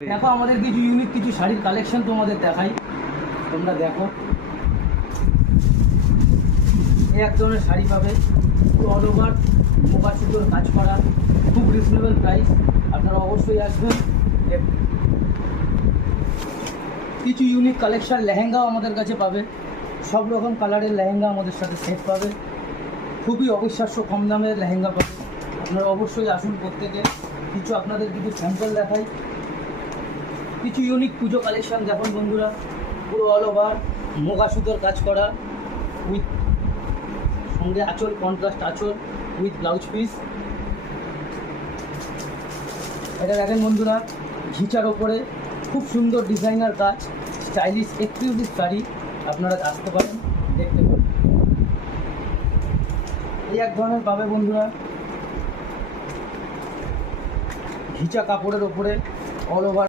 দেখো আমাদের কিছু ইউনিক কিছু শাড়ির কালেকশন তোমাদের দেখাই, তোমরা দেখো। এই এক ধরনের শাড়ি পাবে, অল ওভার মোবা সুতোর কাজ করা, খুব রিজনেবল প্রাইস। আপনারা অবশ্যই আসবেন। কিছু ইউনিক কালেকশন লেহেঙ্গাও আমাদের কাছে পাবে, সব রকম কালারের লেহেঙ্গা আমাদের সাথে সেট পাবে। খুবই অবিশ্বাস্য কম দামের লেহেঙ্গা পাবে। আপনারা অবশ্যই আসুন প্রত্যেকে। কিছু আপনাদের কিছু স্যাম্পল দেখাই। কিছু ইউনিক পুজো কালেকশন দেখুন বন্ধুরা, পুরো অল ওভার মোগা সুতোর কাজ করা, উইথ সঙ্গে আঁচল, কন্ট্রাস্ট আঁচল উইথ ব্লাউজ পিস। এটা দেখেন বন্ধুরা, ঘিচার ওপরে খুব সুন্দর ডিজাইনার কাজ, স্টাইলিশ এক্সক্লুসিভ শাড়ি। আপনারা আসতে পারেন, দেখতে পারেন। এই এক ধরনের পাবে বন্ধুরা, ঘিচা কাপড়ের ওপরে অল ওভার